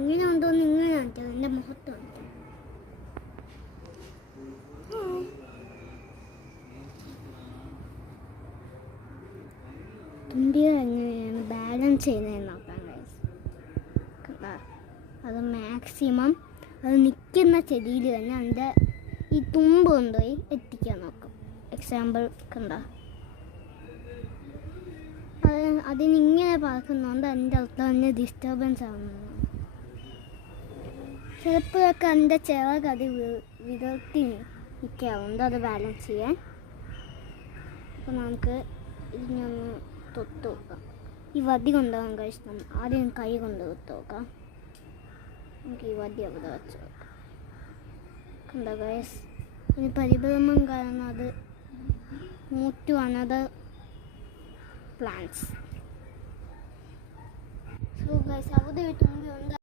ഇങ്ങനെ ഉണ്ടോന്ന് ഇങ്ങനെ കാണിച്ചത് എൻ്റെ മുഖത്ത് കാണിച്ചത്. തുമ്പികൾ എങ്ങനെയാണ് ബാലൻസ് ചെയ്യുന്നതെന്ന് നോക്കാം ഗൈസ്. കണ്ടാ, അത് മാക്സിമം അത് നിൽക്കുന്ന ചെടിയിൽ തന്നെ അതിൻ്റെ ഈ തുമ്പ് കൊണ്ടുപോയി എത്തിക്കാൻ നോക്കും. എക്സാമ്പിൾ കണ്ട, അതിനിങ്ങനെ പറക്കുന്നതുകൊണ്ട് അതിൻ്റെ അർത്ഥം തന്നെ ഡിസ്റ്റർബൻസ് ആവുന്നതാണ്. ചിലപ്പോഴൊക്കെ അതിൻ്റെ ചിറക് അത് വിടർത്തി നിൽക്കാറുണ്ട് അത് ബാലൻസ് ചെയ്യാൻ. അപ്പോൾ നമുക്ക് ഇതിനൊന്ന് തൊട്ട് നോക്കാം. ഈ വടി കൊണ്ടുപോകാൻ കഴിച്ചു. ആദ്യം കൈ കൊണ്ട് തൊട്ട് നോക്കാം. നമുക്ക് ഈ വടി അവിടെ വെച്ച് നോക്കാം. കണ്ട ഗൈസ്, ഇനി പരിഭ്രമം കാരണം അത് move to another plants. So guys, അവിടെ ഒരു തുമ്പി ഉണ്ട്.